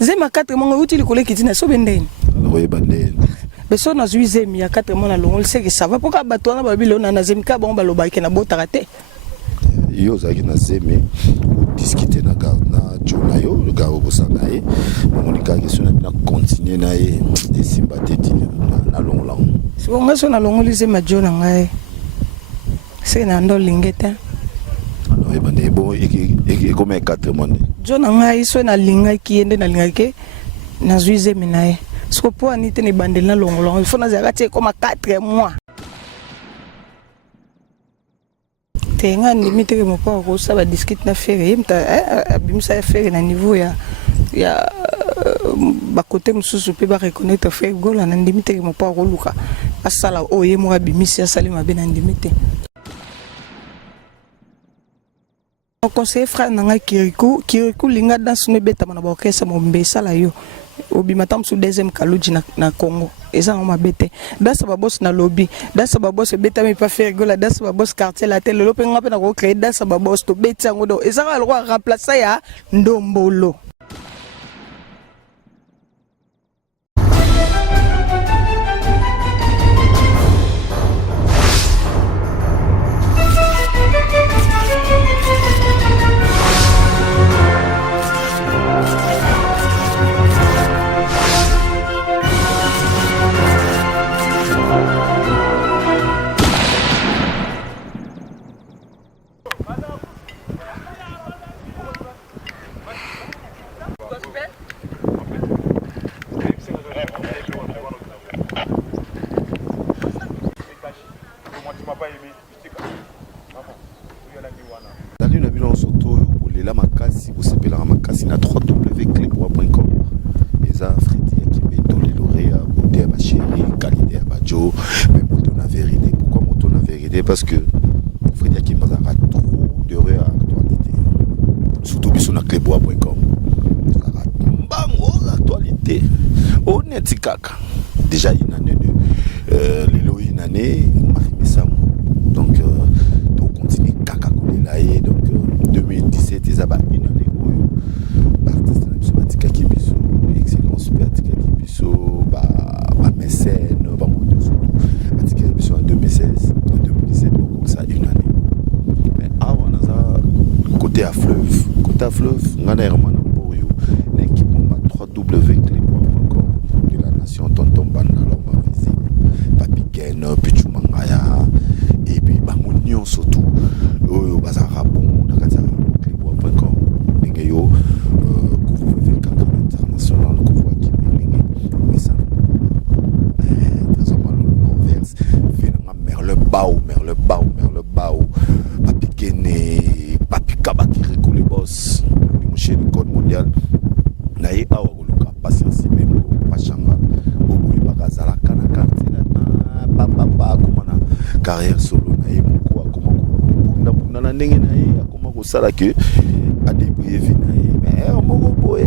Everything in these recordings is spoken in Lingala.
zema 4 mois utili koleki tina so bendeni oui bandeni beso na zui zemi ya 4 mois na longo c'est que ça va pourquoi bato na babilo na zemi ka bon baloba ke na botaka te yo zaki na zemi discuter na jona yo le gars au sanae on dit que sur na continuer na e simba teti na longo la so ngaso na longo lizema jona ngai c'est na ndo lingeta oui bandeni bon et comme 4 mois jona ngai so na linga kiende na linga ke na zui zemi na e so po anite ni bandel na longo longo il faut na zakati comme 4 mois tenga limite mo pa ko sa ba discuter na faire yimta abimsa faire na niveau ya ba côté mususu pe ba reconnaître faire gola na limite mo pa ko luka asala oye mo abimisi asali mabe na limite o conseil frère nanga Kirikou linga dans ne beta na ba okesa mo mbesa la yo obimatam sous deuxième kaluji na Congo eza ngoma bete dasa ba boss na lobby dasa ba boss beta me pas faire gola dasa ba boss quartier la tele lope ngape na ko créer dasa ba boss to beta ngodo eza ka le remplacer ya ndombolo na www.clebois.com eza Freddy Akimbe Toleloré à Bouté à Bachéri qualité à Badjo mais moto na vérité pourquoi moto na vérité parce que Freddy Akimbe a trop d'heureux à actualité surtout biso na clebois.com bango actualité honnête kaka déjà une année de lelo une année Marimessam donc on continue kaka kolela donc 2017 ils a une année artiste na biso batika kibiso excellence batika kibiso ba mécène ba moto surtout batika kibiso en 2016 en 2017 donc ça une année mais avant on a côté à fleuve ngana hermano boyo l'équipe ma www.clebois.com de la nation tonton banda l'homme invisible papi ken pichu mangaya et puis ba monyo surtout oyo bazara bon nakata clebois.com yo international qu'on voit qui mais ça merle bao papi kene papi kabaki recoule boss monsieur le code mondial naïe awa koluka patience même pachanga boboyi bakazala kana quartier là papa komana carrière solo naïe moko akoma bunda na ndenge naïe akoma kosala ke adébrouiller vie naïe mais moko boye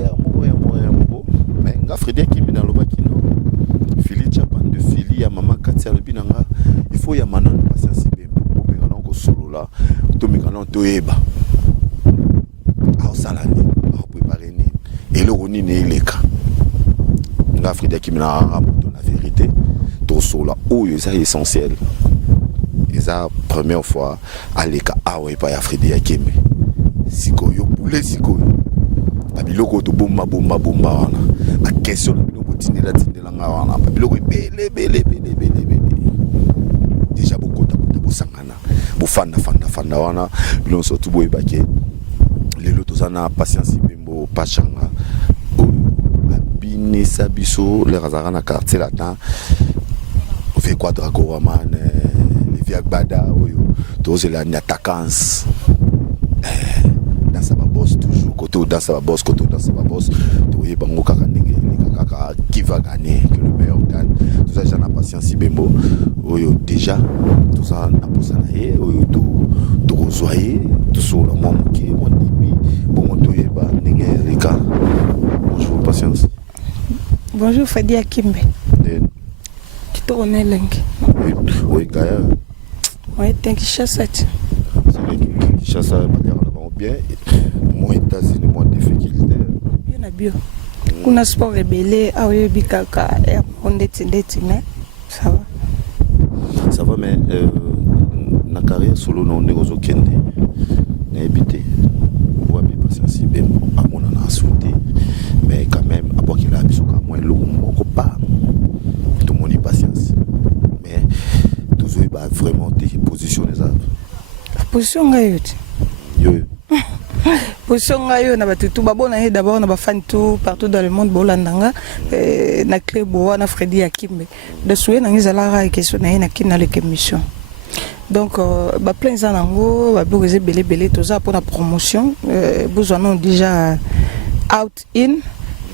mais nga Freddy Akimbe na loba kino Philly Japan de Philly ya mama Katia lobinanga il faut ya manon patience bembo bomenga na ko solo la to menga na to eba au salani au préparer ni et le roni ne ileka nga Freddy Akimbe na ramoto na vérité to solo oyo ça essentiel et ça première fois aleka awe pa ya Freddy Akimbe sikoyo boule sikoyo babiloko to bomba wana a question na biloko tindela nga wana babiloko bele déjà beaucoup de bosangana bofanda wana biloko surtout boyebake lelo tozana patience bembo pachanga abinisa biso le razara na quartier là-dedans fait quadrago waman les via bada oyo tozela ni attaquance dans sa boss toujours côté dans sa boss to y bango kaka ndenge kaka qui va gagner que le meilleur gagne tout ça j'en a patience bembo oyo déjà tout ça na posana ye oyo to rezoyer tout sur le monde qui on dit bon to yeba ndenge rika bonjour patience bonjour Freddy Akimbe tu te connais lengi oui gaya oui thank you Chassa Chassa bien moi États-Unis moi difficulté bien na bio kuna sport ebele aoyebi kaka ndeti mais ça va. Ça va, mais na carrière solo na onde ozokende na habité ou abi patience bembo amona na souhaité mais quand même aboki la biso ka moins lo moko pas tout mon patience mais toujours ba vraiment te positionner ça position ngayo yo position ngayo na batutu babona ye d'abord na ba fan tout partout dans le monde bolandanga na club na Freddy Akimbe de souhait na ngizala ra question na ye na kina le mission. Donc ba plein zanango ba bogeze belé tout ça pour la promotion besoin non déjà out in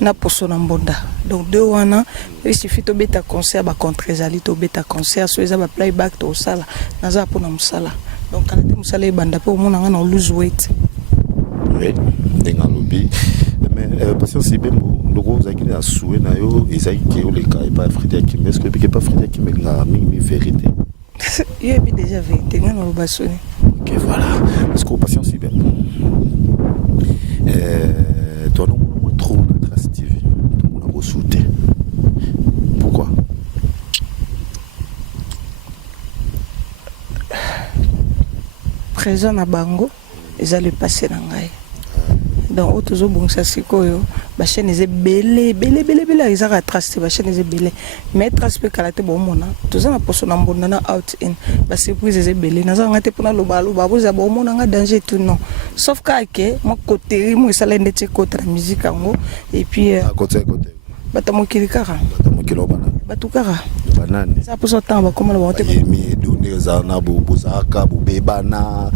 na posona mbonda. Donc deux wana il suffit to beta concert ba contre ezali to beta concert so eza ba playback to sala naza pour na musala. Donc quand tu musala banda po mona nga na lose weight. Oui, dans lobby mais patience bembo ndoko zaki na souhait na yo ezaki ke o le kai pas Freddy Akimbe est-ce que pas Freddy Akimbe na mi vérité. Il y a déjà vérité, non, on va sonner. Ok, voilà. Parce qu'au patient, c'est bien. Toi, non, on a trop de traces TV. On a resouté. Pourquoi? Présent à Bango, ils allaient passer dans le donc autozo bongsa sikoyo ba chaîne eze belé ils a trace ba chaîne eze belé mais trace pe kala te bo mona toza na poso na mbonda na out in ba surprise eze belé naza ngate pona lobalo ba boza bo mona nga danger tout non sauf que mo côté mo sala ndete côté la musique ngo et puis côté batamokili kara batukara banane ça pour sortir ba comment ba te mi donner za na bo bozaka bo bebana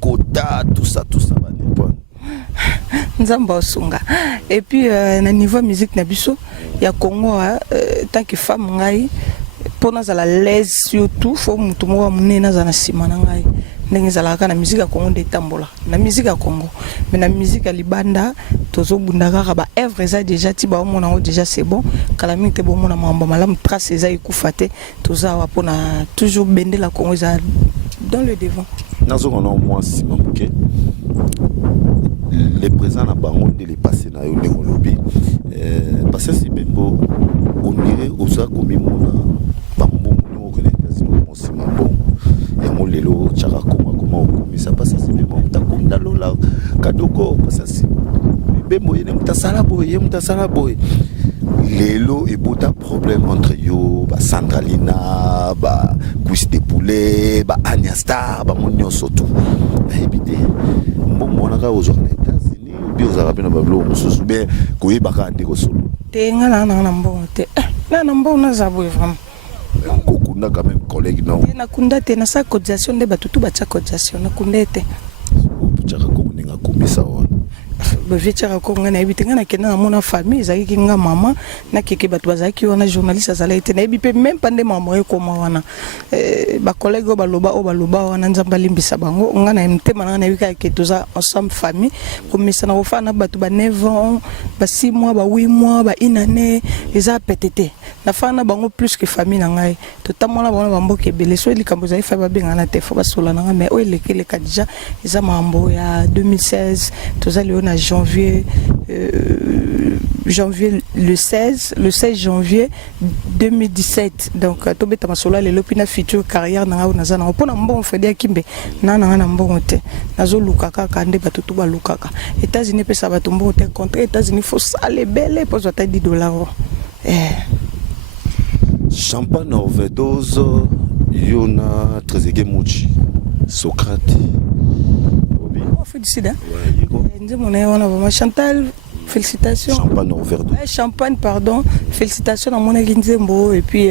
kota tout ça nzamba osunga et puis na niveau musique na biso ya Congo tant que femme ngai pona za la l'aise surtout faut mutu mo munena za na sima na ngai ndenge za la musique ya Congo de tambola na musique ya Congo mais na musique ya libanda tozo bundaka ba œuvre za déjà ti ba mona ngo déjà c'est bon kala mingi te bo mona mamba malamu trace za ikufate toza wa pona toujours bende la Congo za dans le devant. Nazo on a moins si ok. Les présents na bango de les passer na yo ndeko lobby parce que si bembo on irait au ça comme mona bambo no connaître mon si bon et mon lelo chaka comment mais ça passe c'est bembo ta kunda lola kadoko parce que bembo yene mutasala boy lelo et bota problème entre yo ba Sandralina ba cuisse de poulet ba Anya Star ba monyo surtout éviter mon naka aux États-Unis ou bien aux Arabes ba blo mususu bien ko yebaka ndeko solo te ngana na mbongo te na mbongo na zabo vraiment kokunda quand même collègue non na kunda te na sa cotisation de batutu ba cha cotisation na kundete chaka ko ninga komisa wa bavetiaka ko nga na yebi te nga na kenda na mona famille ezalaki nga mama na keke bato bazalaki wana journaliste azalaki te na yebi mpe même pande mama ekoma wana bakolege oyo baloba wana nzambe alimbisa bango nga na mtema na nga na yebi kaka ke toza ensemble famille komesana kofaa na bato ba 9 ans ba 6 mois ba 8 mois ba 1 année eza pete te nafaa na bango plus que famille na ngai totambola bango na bamboka ebele so likambo ezali fa babengana te fo basola na nga mais oyo elekeleka déjà eza makambo ya 2016 toza leo na janvier le 16 janvier 2017 donc tobeta masola lelo pina future carrière na nga naza na pona mbongo Freddy Akimbe na nga na mbongo te nazo lukaka kande bato to balukaka États-Unis pesa bato mbongo te contre États-Unis faut sale belle pour soit $10 champagne overdose yona Trezeguet Muchi Socrate félicitations. Chantal, félicitations. Champagne overdose. Champagne, pardon. Félicitations à mon Nzembo et puis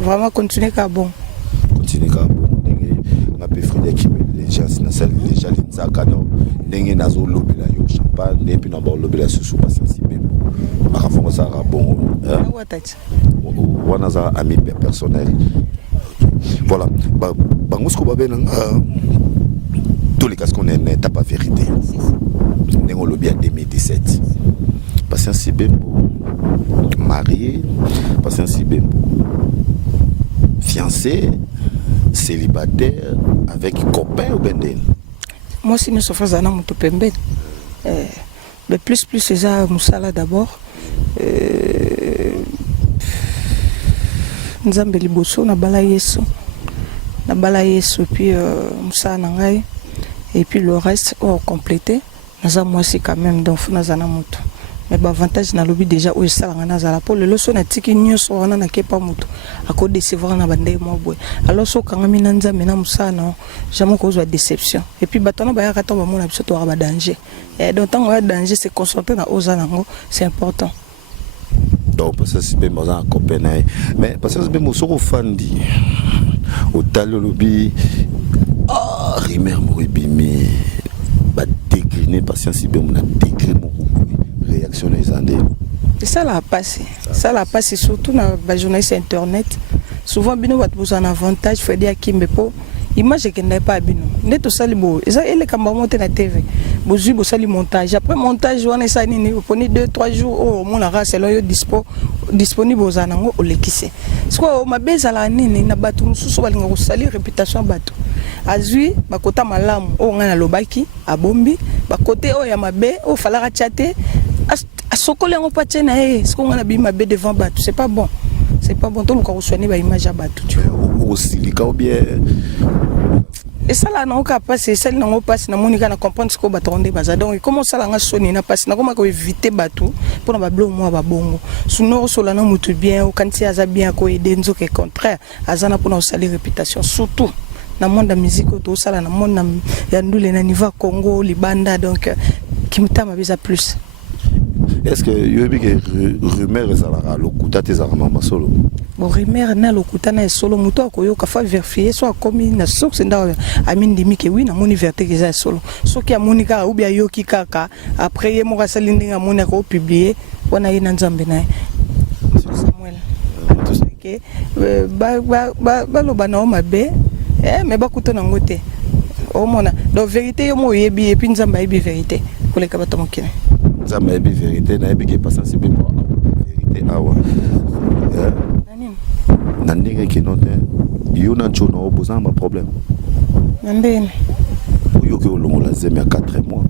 vraiment continuer comme bon. Continuer comme bon. On a Freddy Akimbe déjà l'inzaka non. Ndenge nazo lobby la yo champagne et puis na ba lobby la susu pas sensible. Makafongo ça bon. Wana za ami personnel. Voilà. Bangosko babena tous les cas qu'on est pas vérité. Nous le bien 2017. Patience Sibembo marié, Patience Sibembo fiancé, célibataire avec copain ou benden. Moi si nous sommes à mon pembe. Mais plus c'est ça musala d'abord. Nzambe liboso na bala yesu puis musala na ngai et puis le reste on compléter naza mwasi quand même donc naza na moto. Mais avantage na lobby déjà o esalanga nazala po lelo so na tiki nyonso wana na kepa moto ako décevoir na bande mo boy alors so kanga mina nzambe na musana jamais cause de déception et puis batona ba yaka to ba mona biso to ba danger et donc tant que danger c'est concentrer na ozanango c'est important. Donc parce que c'est bien dans Copenhague mais parce que c'est bien soko fandi au talo lobby rimer moribimi ba décliner patience bien mon décliner réaction les années. Et ça l'a passé. Ça l'a passé surtout dans la journaliste internet. Souvent bino wat besoin avantage fait dire kimbe po image que n'est pas bino. Net tout ça libo. Et ça elle est kamba monter na TV. Bozu bo sali montage. Après montage on ça nini vous prenez 2-3 jours oh mon la race là yo disponible aux anango au lekise. Soit ma beza la nini na batu mususu balinga ko sali réputation batu. Azui bakota malamu o ngana lobaki abombi bakote o ya mabe o falaka chatter à sokole ngo patie na e ce qu'on a bima be devant batu c'est pas bon tout le corps soigner ba image à batu tu vois aussi li ka bien et ça là non ka passer celle non passe na monika na comprendre ce qu'on ba tonde baza donc comment ça là nga soni na passe na comment ko éviter batu pour na ba blo moi ba bongo suno so la na mutu bien o kanti aza bien ko aider nzo que contraire azana pour na salir réputation surtout na monde de musique to sala na monde ya ndule na niveau Congo libanda donc kimtama bisa plus. Est-ce que yobi que rumeur ezalaka lokuta tezalaka ma solo bon rumeur na lokuta na solo muto akoyoka fa vérifier soit comme na source nda amini dimi ke oui na moni vérité que ça solo soki ya monika ou bien yoki kaka après ye mo kasali ndinga moni ko publier wana ina nzambe na Samuel tout ce que ba loba na o mabe mais ba kuto na ngote o mona donc vérité yo mo yebi et puis nzamba yebi vérité ko le kabato mokine ça m'a bien vérité na bien pas sensible pour vérité awa nani qui non yo na chona o besoin ma problème ndene yo que longo la zemi à 4 mois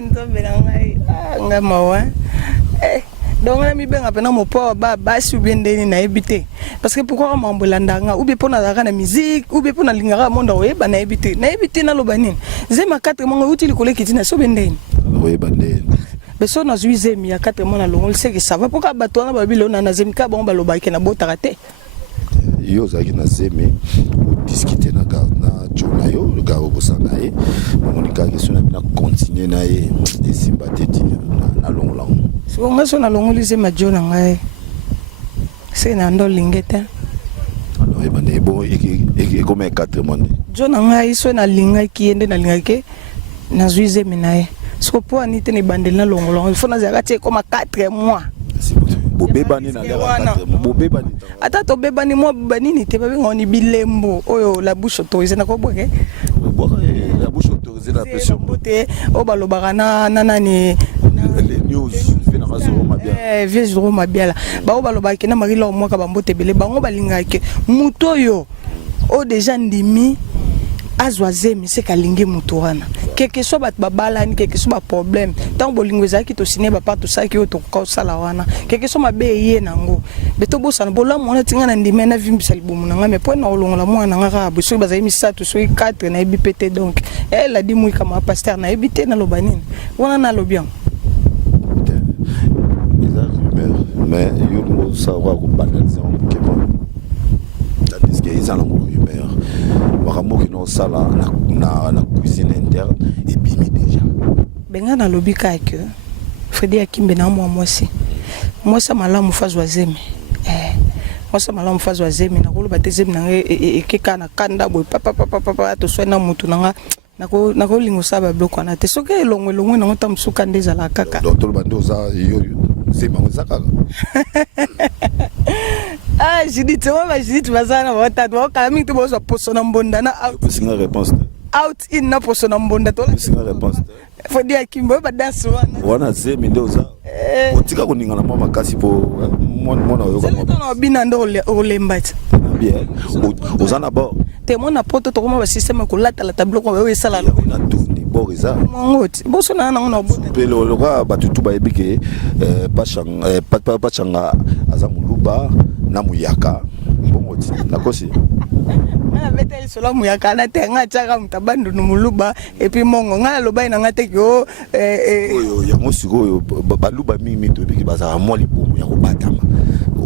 nzambe na ngai ngama wa donc na mi benga pena mo po ba si ubendeni na ebité parce que pourquoi mambolandanga ou bien pona na musique ou bien pona lingara monde oyeba na ebité na lobanini zema 4 mois utili koleki tina so bendeni oyeba ndeni beso na zuizemi ya 4 mois na longo c'est que ça va pourquoi bato na babilo na zemika bon balobaki na bota raté yo zaki na zemi ou discuter na jona yo le gars au bosanae monika ki sona bina continuer na e simbate ti na longo longo so ngaso na longo lise ma jona ngai c'est na ndo lingeta alors e bane bo e comme 4 mois jona ngai so na linga ki ende na linga ke na zuize minae so po anite ni bandel na longo longo il faut na zaka te comme 4 mois bobebani na lera bobebani ata to bebani mo banini te babe ngoni bilembo oyo la bouche autorisée na ko boke la bouche autorisée la pression bote o balobaka na nani les news fina razoro mabia vieux zoro mabia ba o balobaka na marila o mwaka bambote bele bango balingaka muto yo o déjà ndimi azwazemi se kalingi muto wana quelque soit bat babalani quelque soit ba problème tant bolingo ezaki to ciné ba partout ça ki to ko sala wana quelque soit mabe ye nango beto bosana bola mona tinga na ndime na vimbisa libumu nanga me po na olongola mwana nga bo so bazali misatu so 4 na ebipete donc elle a dit moi comme pasteur na ebité na lobanine wana na lobian mais yo mo savoir ko banaliser un peu tandis que ils ont rumeur makambo qui non sala na cuisine interne et bimi déjà benga na lobi ka que Fredi Akimbe na moi ça malamu fazwa zemi moi ça malamu fazwa zemi na kolo batezemi na ekeka na kanda boy papa to swana mutu nanga nako lingo saba bloko na te soke longwe na ngota msuka ndeza la kaka donc to bando za yo zema ngozaka j'ai dit tu vois j'ai dit tu vas ça na wata to ka mi to boso poso na mbonda na singa réponse out in na poso na mbonda to singa réponse Fredi Akimbe ba dasu wana zemi ndoza otika koninga na mama kasi po mona yo kama bina ndo olembati bien ozana bo témoin na poto to comment système ko lata la tableau ko we sala on a tout ni boriza mongoti boso na na bote pelo loka batutu ba ebike pas changa azamuluba na muyaka mbongoti nakosi na betel solo muyaka na tenga chaka mutabandu numuluba et puis mongo ngala loba ina ngate ko oyo yango sikoyo baluba mingi to ebike baza mo libumu ya kobatama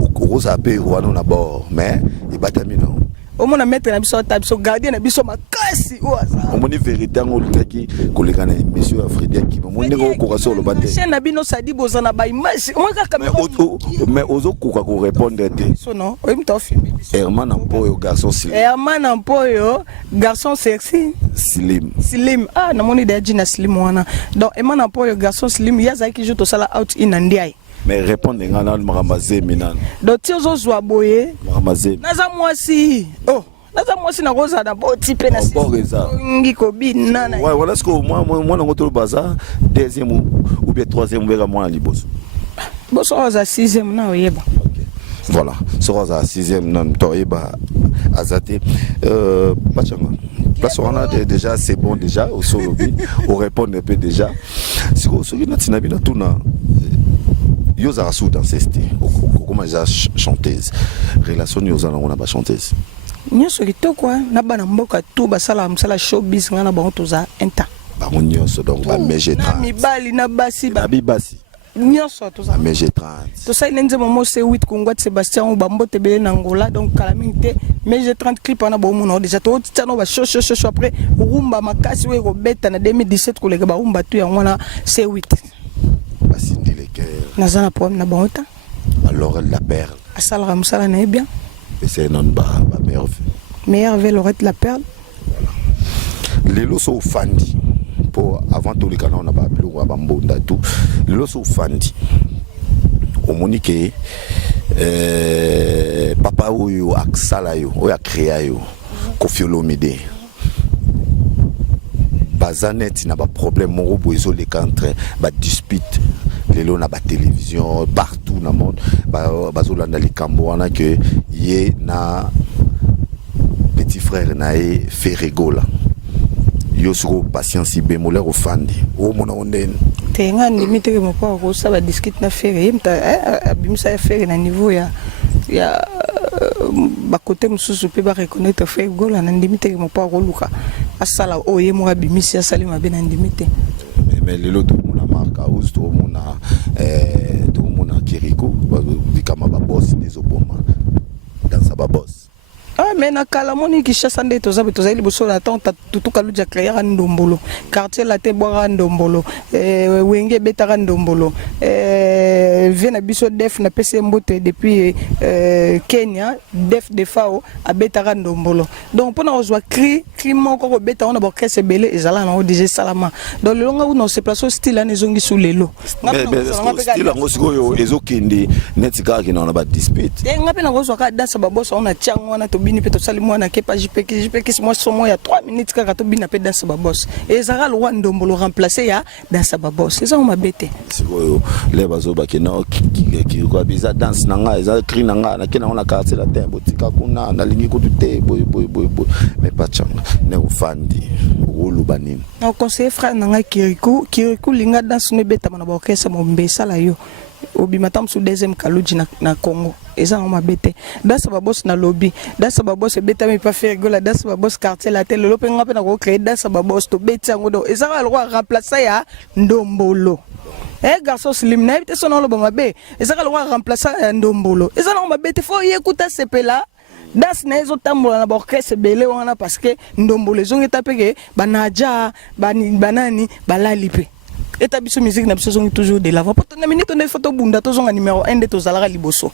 okoza pe wana na bord mais ebatami non omona maître na biso tabiso gardien na biso makasi oaza omoni vérité ngo lingaki koleka na monsieur Frédéric Kibo monde ngo ko kaso lo bate chaîne na bino sadi bozana ba image omaka caméra mais ozo ko ko répondre te so non oyim to filmer Herman Ampoyo garçon slim Herman Ampoyo garçon sexy slim ah na moni de jina slim wana donc Herman Ampoyo garçon slim yaza ki joto sala out in ndiai mais répondre ngana makamaze minan donc ti ozo zwa boye makamaze naza mwasi oh naza mwasi na koza na bo type na ngi ko binana ouais voilà ce que moi na ngotolo baza deuxième ou bien troisième vers moi liboso boso oza sixième na oyeba voilà so oza sixième na toyeba azate pachanga place on a déjà c'est bon déjà au solobi on répond un peu déjà si qui na tinabina tuna yoza sous dans cette comment ça chanteuse relation yoza na ba chanteuse nyonso kitoko na bana mboka tu basala msala showbiz ngana bango toza enta bango nyonso donc ba meje 30 mibali na basi ba bibasi nyonso toza meje 30 to sai nenze momo se 8 kongwa Sébastien ou bambote bele na Angola donc kala mingte meje 30 clip na ba muno déjà to tano ba show après rumba makasi we ko beta na 2017 ko lega ba rumba tu ya ngwana se 8 basi ndile ke nazana problème na bango alors la perle asala musala na bien et c'est non ba meilleure Laurette la perle les loso fandi pour avant tout les canons on a pas plus ou bambonda tout les loso fandi au monique papa oyo aksala yo oyo créa yo Koffi Olomide bazanet na ba problème moko bozo les contre ba dispute lelo na ba télévision partout dans le monde bazolanda likambo wana que ye na petit frère nae Ferregola yo siko patience bémolaire au fandi o mona onden tenga limite mo kwa ko sa ba discuter na Ferre yimta abimsa Ferre na niveau ya ba côté mususu pe ba reconnaître Ferregola na limite mo kwa ko luka asala o ye mo abimisi asali mabe na limite mais lelo to mona marka us to mona Kiriko bikama ba boss des oboma dans sa ba boss ah mais na kala moni ki chassa nde toza liboso la tante tutuka luja créer ndombolo quartier la te boira ndombolo wenge betara ndombolo vient na biso def na pese mbote depuis Kenya def de fao a betara ndombolo donc pona ozwa cri moko ko beta on a ba kese belé ezala na o DJ Salama donc le longa uno se place au style na zongi sous lelo mais style ngo sikoyo ezokindi netika ki na ba dispute ngape na kozwa ka dansa babosa on a tiango na bini pe to sali mwana ke pa JP moi somo ya 3 minutes kaka to bina pe dans sa boss et zara le roi ndombolo remplacer ya dans sa boss c'est ça on m'a bêté sikoyo le bazo ba kena ki ko biza dance nanga eza cri nanga na kena on a quartier la terre botika kuna na lingi ko tuté boy mais pas changa ne ufandi rolo banini na conseiller frère nanga Kirikou linga danse ne beta mana ba okesa mombesa la yo obimatam sous deuxième kaluji na Congo eza on mabete dasa ba boss na lobby dasa ba boss beta mi pas faire gola dasa ba boss quartier la télé lope ngape na ko créer dasa ba boss to beta ngodo eza le roi remplacer ya ndombolo garçon slim na bité sono lo ba mabe eza le roi remplacer ya ndombolo eza na mabete faut écouter sepela das na ezo tambola na ba orchestre belé wana parce que ndombolo zongi tapeke banaja banani balali pe eta biso musique na biso zongi toujours de l'avant pour na minute on photo bunda to zonga numéro 1 de to zalaka liboso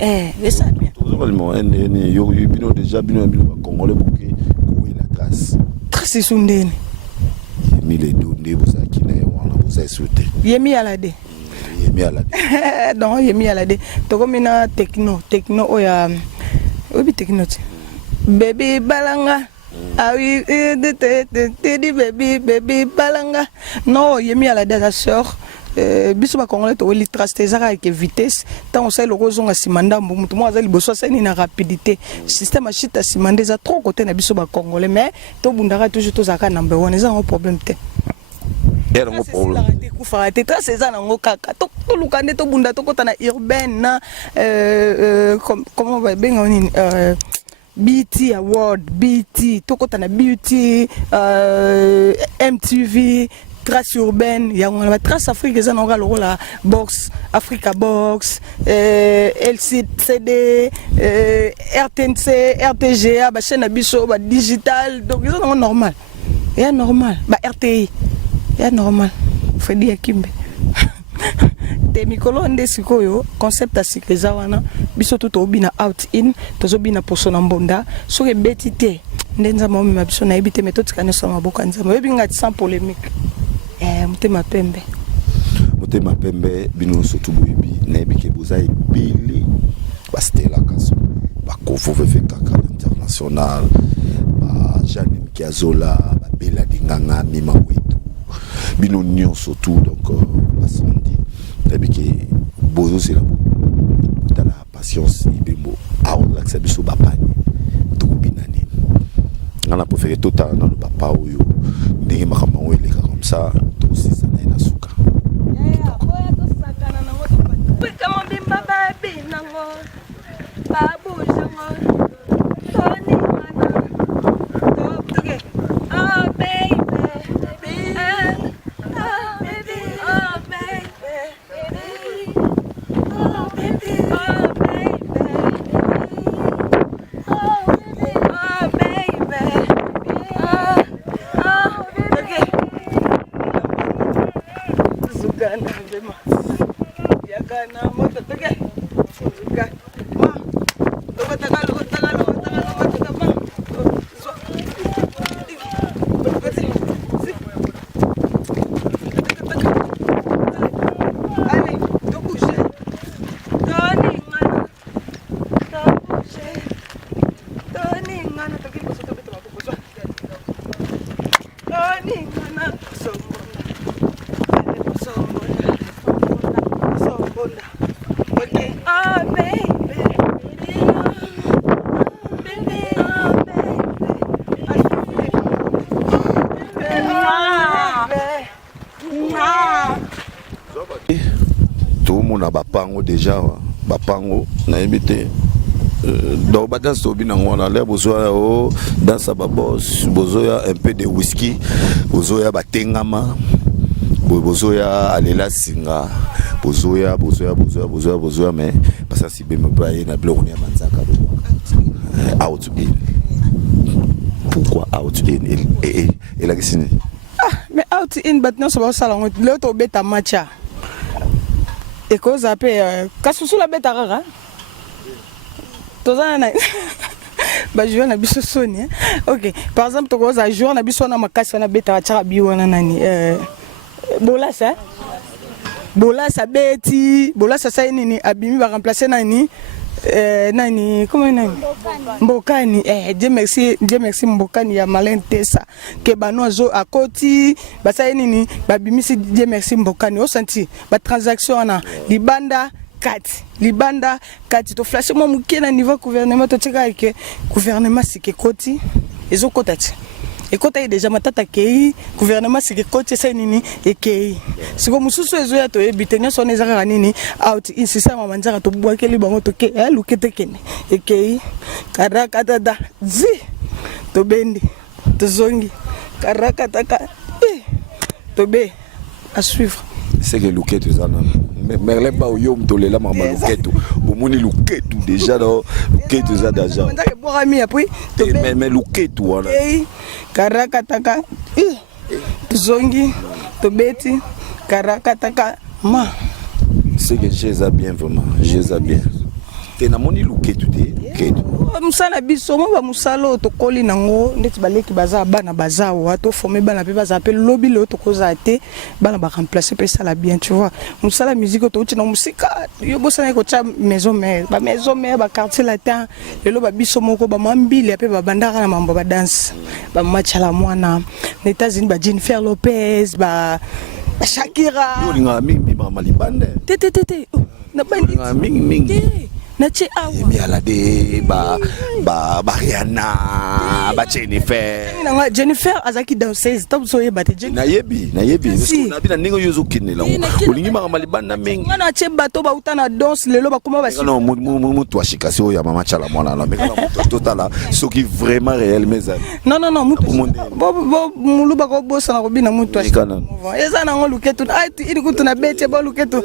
et ça bien to zonga numéro 1 ni yo bino déjà bino congolais bouquet oui la trace sundene yemi le donde boza kina wana boza souté yemi alade donc yemi alade to comme na techno oya obi techno baby balanga ah oui baby balanga non yemi alade sa sœur biso ba congolais to li traste ezaka avec vitesse tant on sait le rozonga simanda mutu mo azali boso sani na rapidité système a chita simanda za trop côté na biso ba congolais mais to bundaka toujours to zaka number 1 eza un problème te et un problème ku fa te trace eza na ngokaka to lukande to bunda to kota na urbaine na comment va benga nini BT Award, BT, Tokota na Beauty, MTV, Trace urbaine, il y a la Trace Afrique, ils ont la Box, Africa Box, LCD, RTNC, RTGA, chaîne Abisso, digital, donc ils ont normal. Il y a normal. RTI, il y a normal. Freddy Akimbe. Te mikolo nde sikoyo concept asikeza wana biso to obina out in tozobina poso na mbonda soke beti te ndenza momi mabiso na ebite méthode kana so maboka nzama yebi ngati sans polémique mutema pembe bino sotu boyebi na ebike boza ebele ba Stella Kaso ba Kofo Vefekaka international ba Jeanne Kiazola ba Bella Dinganga Mima Wetu bino nyon surtout donc basondi ebike bozo c'est la patience ibembo aon l'accès biso bapani to binani ngana préféré total na le papa oyo ndenge makamba oyo comme ça to si ça na suka déjà bapango na ebité donc badan sobi na ngona le bozoya o dans sa babos bozoya un peu de whisky bozoya batengama bozoya alela singa bozoya mais parce que si be me pas na bloc on manzaka out in pourquoi out in et la question mais out in batna so ba salon le to beta matcha et cause après kasusu la beta rara tozana ba jouer na biso soni OK par exemple to cause jouer na biso na makasi na beta cha biwana nani bolasa beti bolasa sa nini abimi ba remplacer nani nani comment nani Mbokani Dieu merci Mbokani ya Malin Tessa ke banozo akoti basa nini babimisi Dieu merci Mbokani o senti ba transaction na libanda kati to flasher mo muke na niveau gouvernement to tika ke gouvernement sike koti ezo kotati ekota déjà matata kei gouvernement sike koti sa nini ekei siko mususu ezo ya to ebitenya sone zaka nini out insisa mamanzaka to bwakeli bango to ke lukete kene ekei karaka dada zi to bendi to zongi karaka taka to be à suivre c'est que luketu zana mais les ba yom to lela mama luketu omoni luketu déjà dans luketu za déjà ndake borami après mais luketu wala karaka taka to zongi to beti karaka taka ma c'est que j'ai bien vraiment j'ai bien te na moni luketu te luketu musala biso mo ba musalo to koli nango ndeti baleki baza bana bazawa to former bana pe baza pe lobby le to koza te bana ba remplacer pe ça la bien tu vois musala musique to uti na musika yo bosana ko cha maison mère ba quartier latin lelo ba biso moko ba mambili pe ba bandaka na mambo ba dance ba match la mwana na États-Unis ba Jennifer Lopez ba Shakira. Yo linga mingi mama libande. Tete. Na bandi. Linga mingi. Na che awa. Emi alade ba Rihanna, ba Jennifer. Na Jennifer azaki danseuse. Top so ye bate Jennifer. Na yebi. Na bina ningo yozo kinela. Olingi mama libanda mingi. Ngana che bato ba utana danse lelo ba koma ba. Non, mutu ashikasi oya mama chala mwana la. Mais quand total ce qui vraiment réel mes amis. Non, mutu. Bo mulu ba ko bosa na ko bina mutu ashikana. Eza na ngoluketu. Ai ini kutu na bete ba luketu.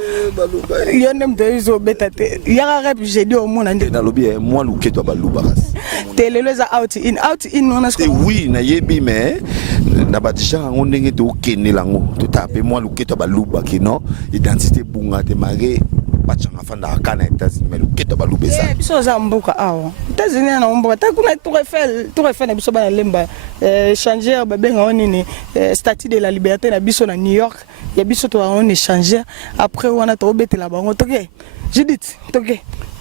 Yone mdezo beta te. Yara rap j'ai au monde na lobby moi luketu ba lubaras. Telelo za out in on a ce oui na yebi mais na ba déjà on ndenge to kenelango to taper moi luketu ba lubaki non identité bunga te mare bachanga fanda kana États-Unis mais luketu ba lubesa. Biso za mboka awa. États-Unis na mboka ta kuna Tour Eiffel na biso ba lemba changer ba benga onini statue de la liberté na biso na New York ya biso to on échanger après on a to betela bango toke Judith toke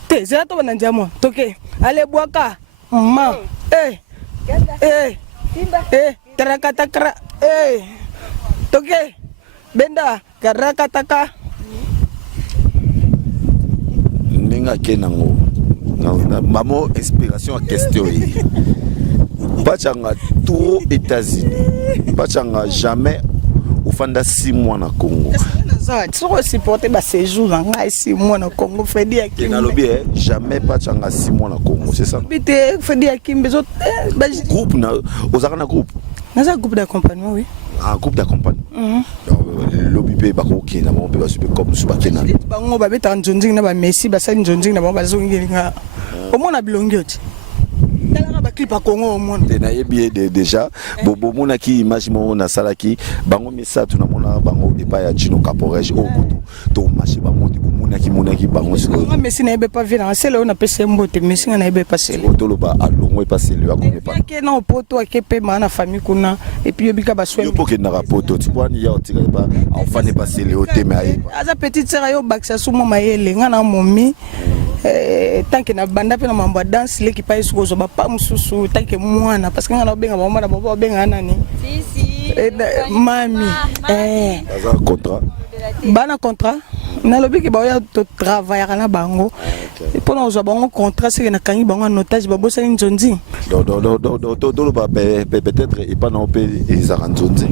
te zera to banandia moi toke allez boaka ma tarakataka toke benda karakataka ninga kenango na mamo inspiration à question yi bachanga trop États-Unis bachanga jamais ufanda 6 mois na Congo. Tu peux supporter ma séjour dans 6 mois na Congo. Fedi Akim. Na lobby jamais pas changa 6 mois na Congo, c'est ça. Bité Fedi Akim bezo groupe na ozaka groupe. Na za groupe d'accompagnement oui. Ah groupe d'accompagnement. Lobby pe ba ko kina mo pe ba super comme super kina. Bango ba beta njonjing na ba Messi ba sa njonjing na ba bazongelinga. Omona bilongioti. Tala ba clip a Congo omona. Na yebi déjà bobo mona ki image mo na salaki bango misa tuna mona bango epa ya Chino Caporesh o kutu to marché bango di mona ki bango silo. Messi na ebe pas vina c'est là on a pese mbote Messi na ebe pas c'est. O to lo ba alongo epa c'est le akome pa. Ke na poto akepe mana famille kuna et puis yobika ba soin. Yo poke na rapoto tu vois ni ya otika ba enfant ne pas c'est le hôtel mais aza petite sœur yo baksa sumo mayele ngana momi tant que na banda pe na mambo danse l'équipe pa isu ko ba pa mususu tant que mwana parce que ngana benga mama na baba benga nani si mami aza contrat bana contrat na lobi ke ba ya to travailler na bango pour na zo bango contrat c'est na kangi bango notage ba bosa njonzi do ba peut-être et pas non pe ezara njonzi.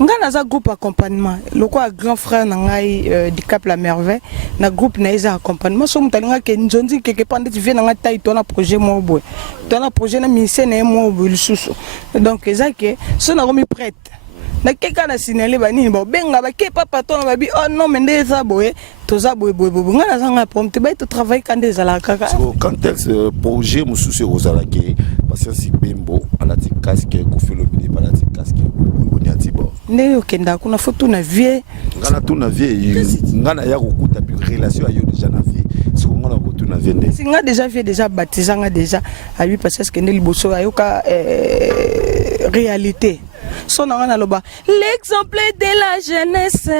Ngana za groupe accompagnement loko a grand frère na ngai du Cap la Merveille na groupe na isa accompagnement so mutalinga ke njonzi quelque part tu viens na taille to na projet mo boy to na projet na mission na mo boy susu donc ezake so na romi prête na keka na signaler ba nini ba benga ba ke papa to na ba bi oh non mais ndeza boy to za boy ngana za nga prompte ba to travail quand des ala kaka quand ce projet mo susu ozala ke parce que si bembo ala ti casque ko fait le bidi pas la ti casque boni atibo ne okenda kuna photo na vie ngana tu na vie ngana ya kokuta bi relation ayo déjà na vie si ngana ko tu na vie ne si nga déjà vie déjà baptisé nga déjà a lui parce que ne liboso ayoka réalité son ngana loba l'exemple de la jeunesse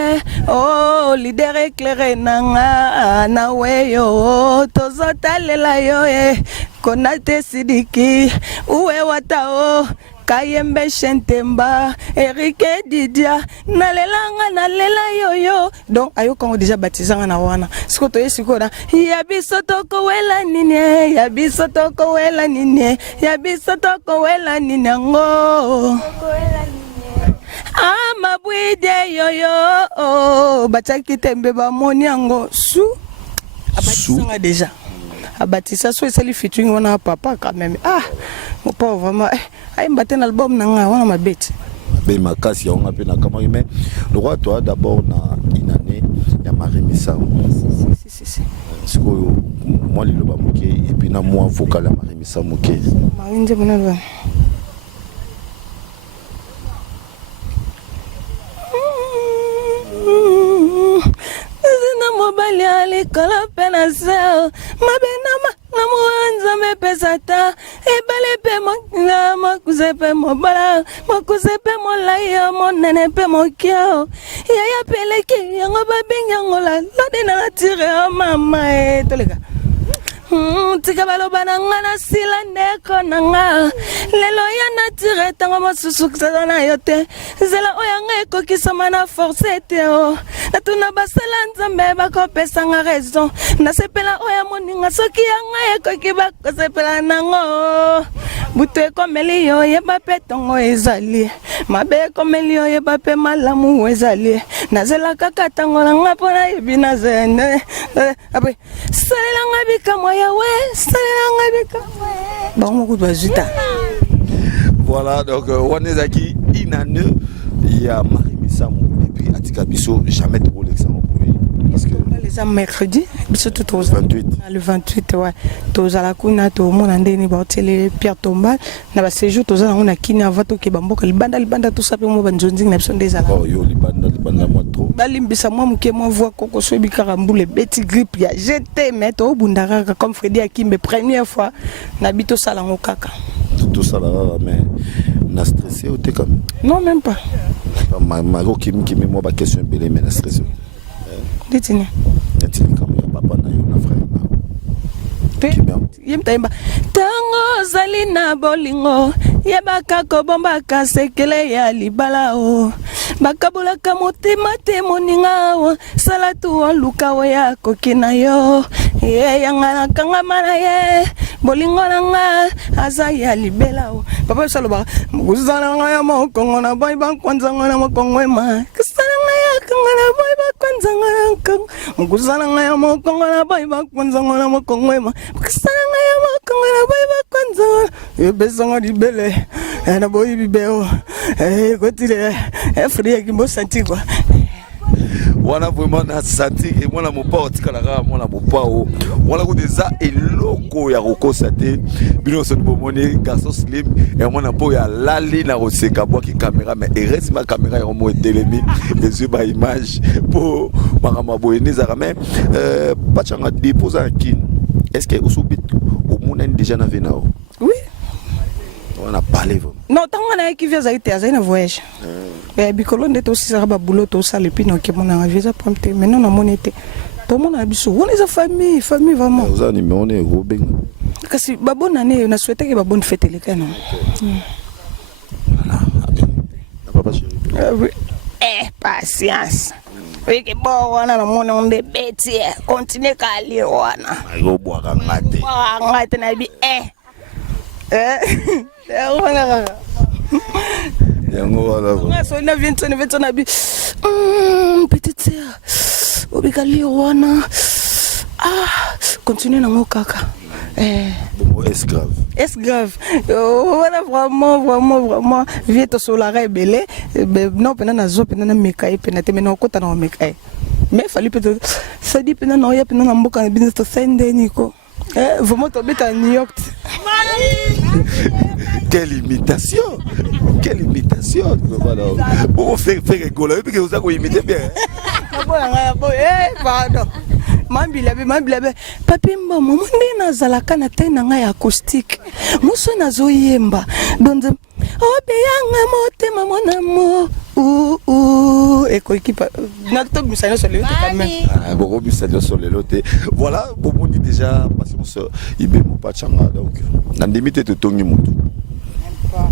oh leader éclairé nanga na weyo tozotalela yo Konate Sidiki uwe watao Kayembe Shentemba Erike Didia nalela yoyo donc ayo quand déjà baptisé na wana siko to yesikona ya biso toko wela nini ya biso toko wela nini ya biso toko wela nini ngo amabwide yoyo bataki tembe ba moni yango su abatisanga déjà abatisa so esali featuring wana papa quand même mon pauvre vraiment ay mbaté na album nanga wana mabeti be makasi ya on na kama mais le roi toi d'abord na une année ya Marimisa si siko moi le loba moké et puis na moi vocal ya Marimisa moké marinje mona mobali alikala pena sao mabenama na mwanza mepesata ebale pe mokila makuze pe mobala makuze pe molaya monene pe mokio yaya peleki yango babinga ngola lode na tire mama toleka tika baloba na nga na sila ndeko na nga lelo ya natire tango mosusu kozala na yo te nzela oyo anga ekokisama na force te o natuna basala nzambe bakopesanga raison nasepela oyo moninga soki yanga ekoki bakosepela nango butu ekomeli yo yeba mpe tongo ezali mabe ekomeli yo yeba mpe malamu ezali nazela kaka tango nanga mpo nayebi nazene apre salelanga bikamwa yawe salelanga bikamwa bango kutu bazwita. Voilà, donc Wanezaki Inane, il y a Marie Missamou et puis Atika Bisso, jamais trop l'exemple pour lui. Parce que les hommes mercredi, Bisso tout au 28. Le 28, ouais. Tous à la Kuna, tout le monde a des les Pierre Tombal. N'a pas séjour, tous à la Kina, Vato Kebambo, le banda, tout ça, pour moi, Banjonzing, Nepson des Arabes. Oh, yo, le banda, moi trop. Balimbisa, moi, moi, voix, Coco, Sobi, Karambou, les bêtis grippes, il y a jeté, mais au Bundara, comme Freddy Akim, première fois, n'habite au salon au caca. Tout ça là, mais n'a stressé ou t'es comme. Non, même pas. Maro qui me moi pas question belé mais n'a stressé. Détenu. Détenu comme papa na yo na frère na. Yemtaimba tango zalina bolingo yebaka kobombaka sekele ya libala o bakabulaka motema te moninga o salatu oluka o ya kokina yo ye yanga kanga mana ye bolingo nanga aza ya libela o papa saloba muguzana nga ya mokongo na boy ba kwanza nga na mokongo ma kusana nga ya kanga na boy ba kwanza nga na mokongo muguzana nga ya mokongo na boy ba kwanza nga na mokongo ma kusana nga ya mokongo na boy ba kwanza e besanga di bele na boy bibeo kotile frère qui me sentit quoi. Wana vraiment na senti et moi na mopa otikalaka moi na mopa o wana ko déjà eloko ya kokosa te bino so bomoni garçon slim et moi na po ya lali na koseka bwa ki caméra mais reste ma caméra ya mo etelemi les yeux ba image pour makama boyene za même pachanga déposer un kin est-ce que osubit au monde déjà na venao Oui. On a parlé vraiment. Non, tant qu'on a qui vient à un voyage. Et bicolo de tout ça va boulot tout ça les pino qui mon a visa prompte mais non mon été. Tout le monde a biso. On est famille vraiment. Vous animez on est Robin. Parce que babon année on a souhaité que babon fête les canon. Voilà. Papa chéri. Oui. Patience. Oui que bon on a mon on des bêtises. Continuez qu'à lire on a. Ayo boire ngate. Boire ngate na bi Yango wala. So na vient na bi. Petite sœur. Obikali wana. Continue na ngo kaka. Bon, est grave. Est grave. Voilà vraiment vite sur la rebelle. Non pena na zo pena na mekai pena te mena okota na mekai. Mais fallait peut-être ça dit pena na ya pena na mboka na business to send niko. Vraiment tomber à New York. Quelle imitation! Quelle imitation! Bon, faire rigoler, parce que vous avez imité bien. Pardon. Mambila, papi mba maman na zalaka na te na ngai acoustique. Muso na zo yemba. Donc obeyanga motema mona mo. Eko équipe. Na to misano sur le quand même. Ah, bon, misano sur le loté. Voilà, bon on dit déjà parce que ça ibe mo pachanga donc. Na limite de tongi mutu.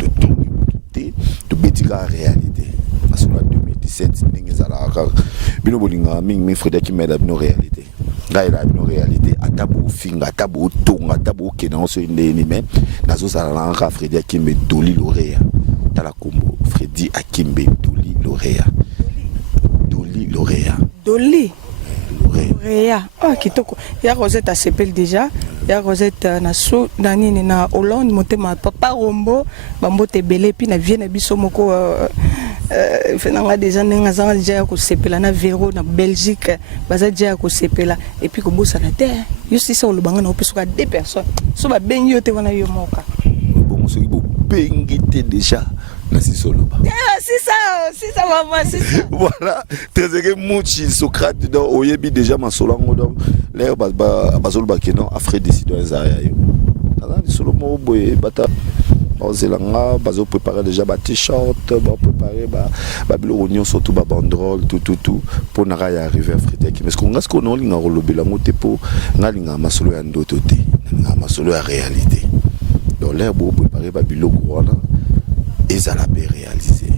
De tongi mutu de betika réalité. Parce que en 2017 ningi zalaka bino bolinga mingi Frédéric qui m'aide à nos réalité. Là il a une réalité atabo finga atabo tonga atabo kenan so ndeni mais nazo sala na Frédéric qui me doli l'oreille dans la combo Freddy Akimbe doli l'oreille doli l'oreille doli l'oreille kitoko ya Rosette s'appelle déjà ya Rosette na so na nini na Hollande motema papa Rombo bambo tebele puis na vie na biso moko fenanga déjà nenga za déjà ko sepela na Véro na Belgique baza déjà ko sepela et puis ko bossa na terre yo si ça o lobanga na opeso ka deux personnes so ba bengi yo te wana yo moka bon so bo bengi te déjà na si solo ba c'est ça maman c'est ça voilà très que muchi Socrate donc oyebi déjà ma solango donc l'air bazolo ba keno afre décider za yo ala solo mo boye bata Zelanga, bazo préparer déjà ba t-shirt, ba préparer ba oignon surtout ba banderole tout pour nara ya arriver à Frédéric. Mais ce qu'on a ce qu'on a linga rolobela ngote po ngalinga masolo ya ndoto te, nga masolo ya réalité. Donc l'air bo préparer ba biloko wana et ezala pe réalisé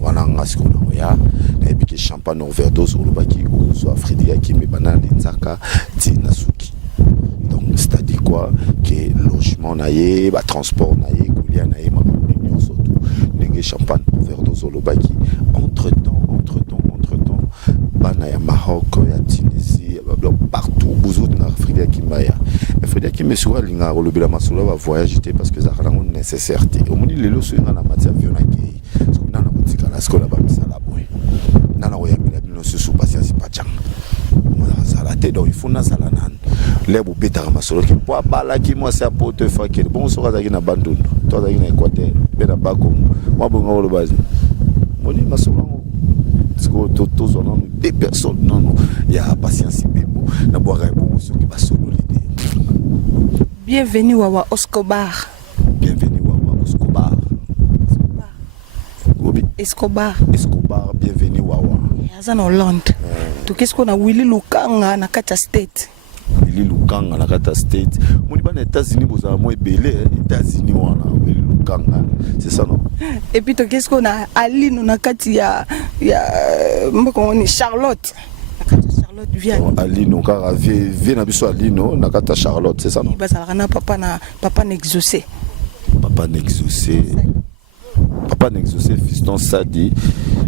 wana ngasi ko na ya na ebiki champagne overdose olobaki ozo Freddy Akimbe bana lenzaka tina suki. Donc c'est-à-dire quoi que logement naie ba transport naie kulia naie ma surtout nenge champagne overdose olobaki entre temps bana ya Maroc ya Tunisie partout bouzou na Freddy Akimbe ya Freddy Akimbe sur linga olobela masolo va voyager parce que ça rend nécessaire au moni lelo so nga na matière avion na ki so na motika la skola ba misala boy nana oya mila bino sous patience pachang la tête donc il faut na sala nan lebo betara masolo ki po bala ki moi c'est porte fakir bon so kaza ki na bandundu to kaza ki na Équateur be na bako moi bongo lo base moni masolo parce que tout non des personnes non il y a patience bebo na boire bon so ki ba solo l'idée. Bienvenue Wawa Escobar. Bienvenue Wawa Escobar. Escobar, bienvenue Wawa. Yaza na Hollande. Tukisko na Willy Lukanga na Kata State. Willy Lukanga na Kata State. Moni ba na États-Unis boza mo ebele États-Unis wana Willy Lukanga. C'est ça non? Et puis tukisko na Alino na kati ya mboko ni Charlotte. Charlotte vient. Alino car vient na biso Alino na kata Charlotte, c'est ça non? Bazala na papa n'exaucé. Papa n'exaucé fiston Sadi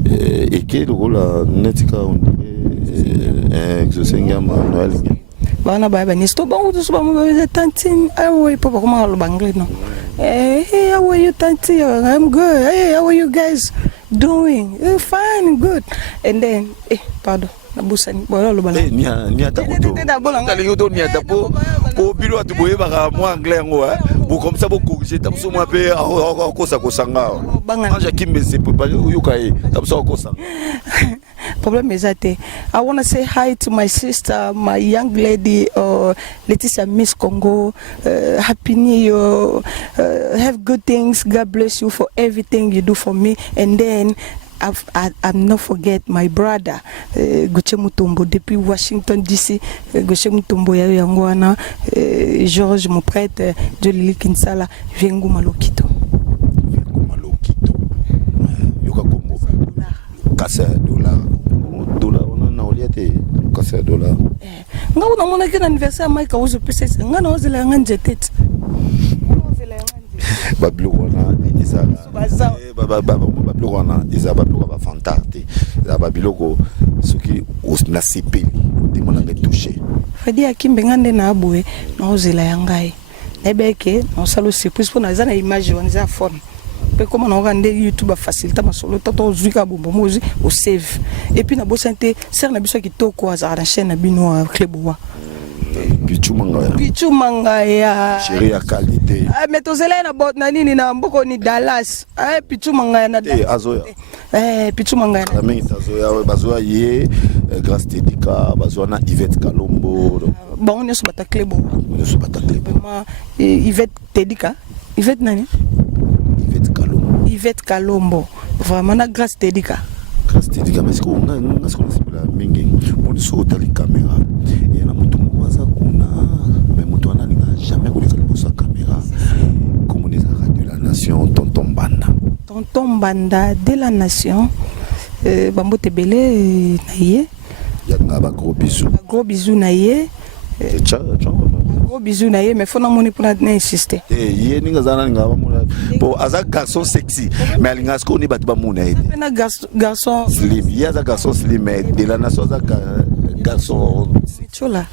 et qui le rôle netika on dirait exaucé ngama Noël. Bana ba ni sto ba utu ba mo ba tantine ayo papa comment le banglais non. Hey, how are you tanti? I'm good. Hey, how are you guys doing? Fine, good. And then pardon. Nabusani bola lo bala. Ni ata koto. Tali yoto ni ata po bilo atu boye baka mo anglais ngo bo comme ça bo corriger tamso mo pe kosa kosanga. Anja Kimbe se pas yukai tamso kosa. Problem is that I want to say hi to my sister, my young lady, Leticia Miss Congo. Happy New Year. Have good things. God bless you for everything you do for me. And then I'm not forget my brother Gauthier Mutombo depuis Washington DC. Gauthier Mutombo ya yangwana George mon prêtre de Lili Kinsala Vengu Malokito. Yoka Kombo. Kasa dollar on na oliate kasa dollar. Nga una mona kina anniversaire Mike uzo pesa nga na ozela nga njetet. Bablo wana ezala bablo wana ezala bablo ba fantarte ezala babiloko soki na sepeli demona nge toucher Freddy Akimbe ngande na abwe na ozela yangai nebeke na salo surprise pona ezana image wanza phone pe comment on rende YouTube a faciliter masolo toto zuika bombo mozi au save et puis na bo santé ser na biso kitoko azara chaîne na bino Kleboa Pichu manga ya chérie ya qualité. Mais tozela na bot na nini na mboko ni Dallas. Pichu manga na azoya. Pichu manga na. Kami azoya bazoya ye grâce Tedika bazoya na Yvette Kalombo. Bon on est sur Bataklebo. On est sur Bataklebo. Yvette Tedika. Yvette nani? Yvette Kalombo. Vraiment na grâce Tedika. Grâce Tedika mais qu'on a ce qu'on appelle la mingi. On est sur la caméra. Et na mutu kuna mais mutu ana linga jamais ko lekala sa caméra comme les arts de la nation tonton Banda de la nation bambo tebele naie ya ngaba gros bisous naie gros bisous naie mais faut na moni pour insister yé ninga zana ngaba mona bon aza garçon sexy mais alinga sko ni batba mona ide na garçon slim ya za garçon slim mais de la nation za garçon chola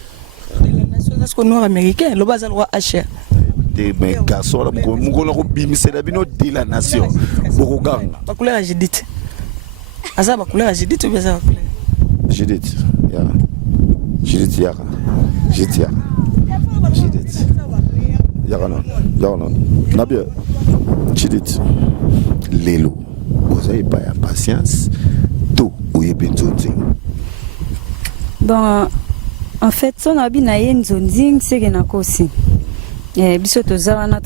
de la nation za sko noir américain lo bazal roi H des mais garçon muko na ko bimise la bino de la nation boko ganga ba couleur Judith aza ba couleur Judith ou bien ça ba couleur Judith non nabia Judith lelo vous avez pas patience tout ou y benzonzi. Donc en fait son abi na yenzonzi seke na kosi biso tozala na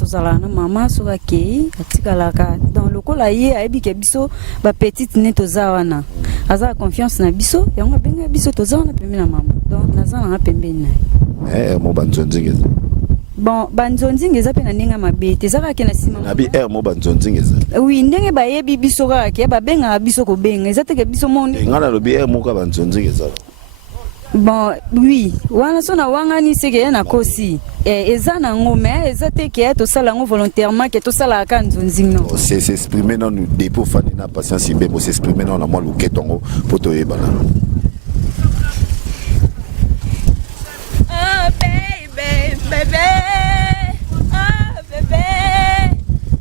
mama soka kei atikalaka dans le kola ye ayebi ke biso ba petite ne tozala na aza confiance na biso yango benga biso tozala na pembe na mama donc nazala na pembe na mo banzonzi ngeza bon banzonzi ngeza pe na ninga mabete zaka ke na sima na bi air mo banzonzi ngeza oui ndenge ba yebi biso kaka ke ba benga biso ko benga ezate ke biso monde ngala lo bi air mo ka banzonzi ngeza bon oui wana sona wanga ni seke na kosi eza na ngome ezate ke to sala ngo volontairement ke to sala ka nzonzi non c'est s'exprimer non des pour fani na patience be mo s'exprimer non na mo lu ketongo poto yebana oh baby baby oh baby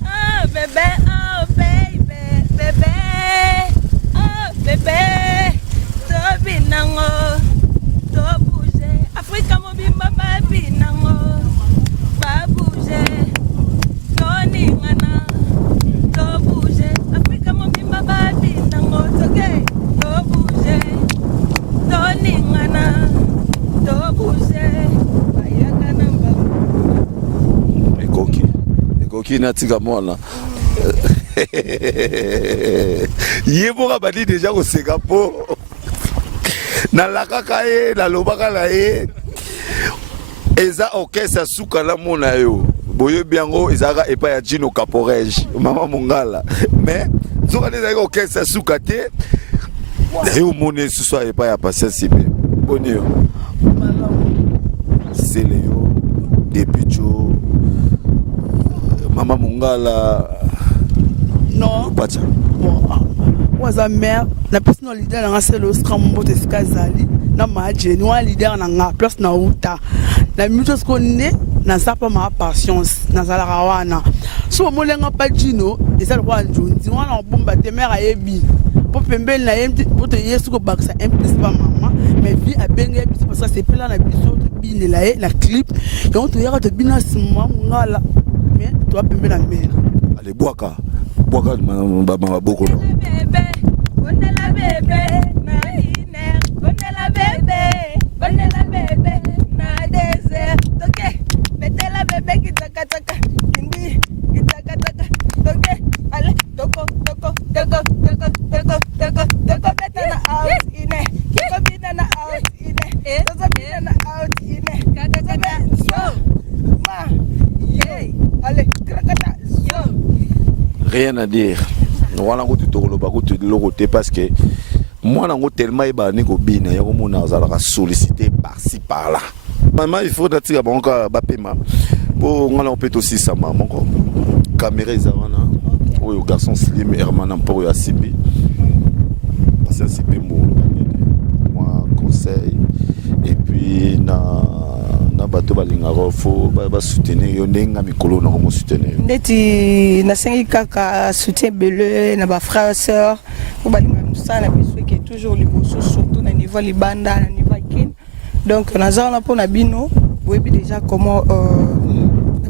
oh baby oh baby baby oh baby to binango to bouge Afrika mobimba ba binango ba bouge to ningana to bouge Afrika mobimba ba binango toke to bouge to ningana to bouge bayaka namba ekoki na tika mwana yeboka badi déjà koseka po nalakaka ye nalobaka na ye eza orchestre suka na mona yo boyebi yango ezalaka epai ya Gino Caporege mama mongala mais soka nde ezalaki orchestre suka te nayo omona esusu epai ya Patience Ibe boni yo sele yo depicho mama mongala non bacha waza mère na personne leader na selo scrambo te skazali na majeni wa leader na nga plus na uta na mutuo skonne na sapa ma patience na zala rawana so molenga pa Gino ezala kwa njonzi wana bomba te mère ayebi po pembele na yemti po te yesu ko baksa implice pa mama mais vie a benga biso parce que c'est pela na biso bine la na clip donc to yaka to bina sima ngala mais to pembele na mère allez boaka mama boko no la bébé na iner la bébé na désert toke bete la bébé qui taka indi qui taka toke allez toko bete na out ine toko bina na out ine toko bina na out ine kaka so ma yeah allez krakata so rien à dire wana ngo tutokoloba ko tulokote parce que moi nango tellement ebani ko bina ya ko mona azalaka sollicité par-ci par-là maman il faut datika banka bapema bo ngala on peut aussi ça maman ko caméra ezana oyo garçon slim hermana mpo ya simbi parce que simbi moi conseil et puis na bato balingaka fo ba soutenir yo ndenga mikolo na ko soutenir ndeti na sengi kaka soutien belé na ba frères sœurs ko balinga musala biso qui est toujours liboso surtout na niveau libanda na niveau kin donc nazana po na bino webi déjà comment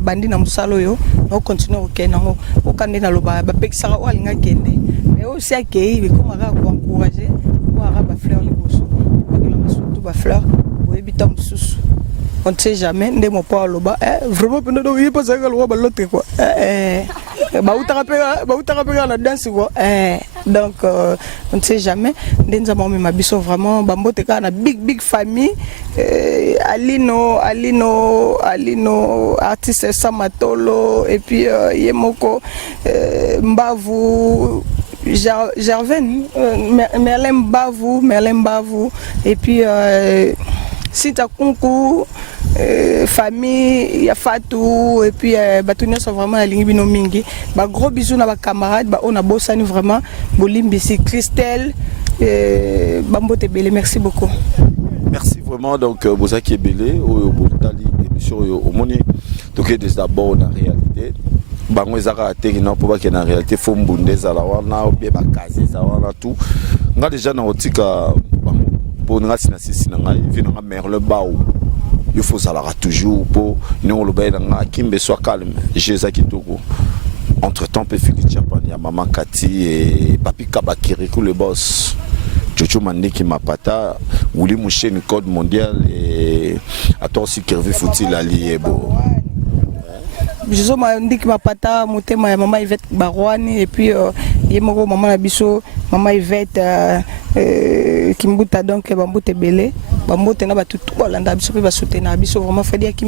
bandi na musalo yo on continue au kenango o kande na loba ba pekisaka o alinga kende mais aussi akei be comme ara ko encourager ou ara ba fleurs liboso ba kila surtout ba fleurs webi tam susu on ne sait jamais ndé mon pas loba vraiment pendant do yi pas que loba l'autre quoi ba utaka la danse quoi donc on ne sait jamais ndé nzama ma biso vraiment ba mbote ka na big famille alino artiste Samatolo et puis yemoko mbavu Gervain Merlin Mbavu et puis Sita Kunku famille ya Fatou et puis batunia sont vraiment alingi bino mingi ba gros bisous na ba camarades ba on a bossani vraiment bolimbisi Christelle Bambote Belé merci beaucoup. Merci vraiment donc Bozaki Ebele au Botali émission au moni donc d'abord na réalité bango ezaka teki na po ba ke na réalité fo mbundeza la wana bien ba kaze za wana tout nga déjà na otika bango pour nga sina sina nga vino nga Merle Bao il faut ça toujours pour nous le bain nga kimbe soit calme Jésus kitoko entre temps pe fili Japan ya maman Kati et papi Kabakiri le boss Jojo Mandiki Mapata Wuli Moucheni code mondial et attends aussi Kervi Fouti la liebo Jojo Mandiki Mapata motema ya maman Yvette Barwani et puis yemoko maman na biso maman Yvette Kimbuta donc Bambote Belé Bambote na batutu balanda biso pe ba soutenir biso vraiment fait dire ki